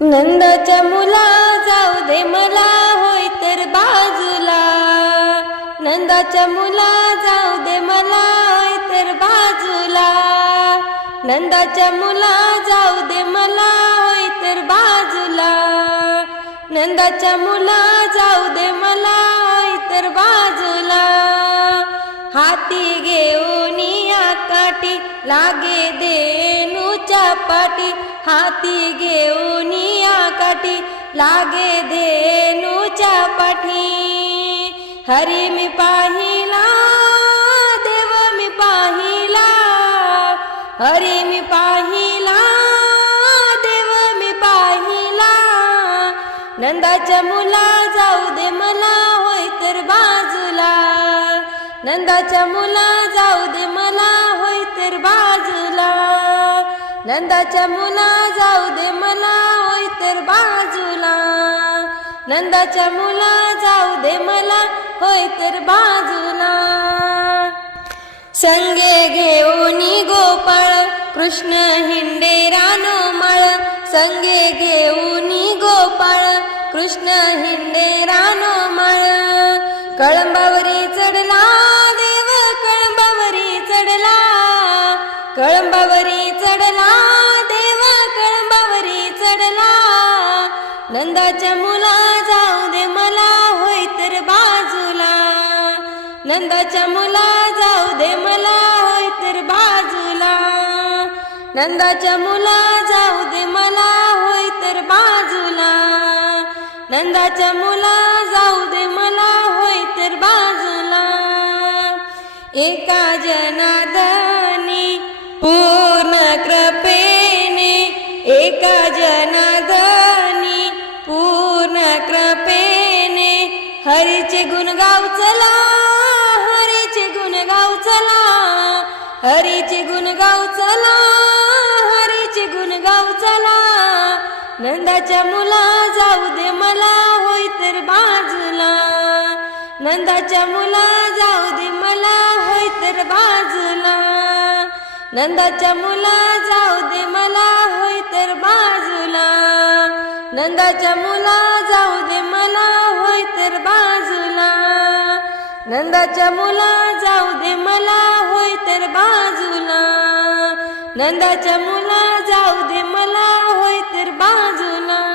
नंदाच्या मुला जाऊ दे मला होय तर बाजूला. नंदाच्या मुला जाऊ दे मला होय तर बाजूला. नंदाच्या मुला जाऊ दे मला होय तर बाजूला. नंदाच्या मुला जाऊ दे मला होय तर बाजूला. हाती घेऊन या काठी लागे दे. पाठी हाती घेऊन या काठी लागे धेनूच्या पाठी. हरी मी पाहिला देव मी पाहिला हरी मी पाहिला देव मी पाहिला. नंदाच्या मुला जाऊ दे मला होय तर बाजूला. नंदाच्या मुला जाऊ दे मला होय तर बाजूला. नंदाच्या मुला जाऊ दे मला होय तर बाजूला. नंदाच्या मुला जाऊ दे मला होय तर बाजूला. संगे घेऊन गोपाळ कृष्ण हिंडे रानो माळ. संगे घेऊन गोपाळ कृष्ण हिंडे रानो माळ. कळंबावरी चढला देव कळंबावरी चढला. कळंबावरी नंदाच्या मुला जाऊ दे मला होय तर बाजूला. नंदाच्या मुला जाऊ दे मला होय तर बाजूला. नंदाच्या मुला जाऊ दे मला होय तर बाजूला. नंदाच्या मुला जाऊ दे मला होय तर बाजूला. एका जनाद हरीचे गुण गाव चला हरीचे गुण गाव चला हरीचे गुण गाव चला हरीचे गुण गाव चला. नंदाच्या मुला जाऊ दे मला होय तर बाजूला. नंदाच्या मुला जाऊ दे मला होय तर बाजूला. नंदाच्या मुला जाऊ दे मला होय तर बाजूला. नंदाच्या मुला जाऊ दे मला होय तर बाजूला. नंदाच्या मुला जाऊ दे मला होय तर बाजूला. नंदाच्या मुला जाऊ दे मला होय तर बाजूला.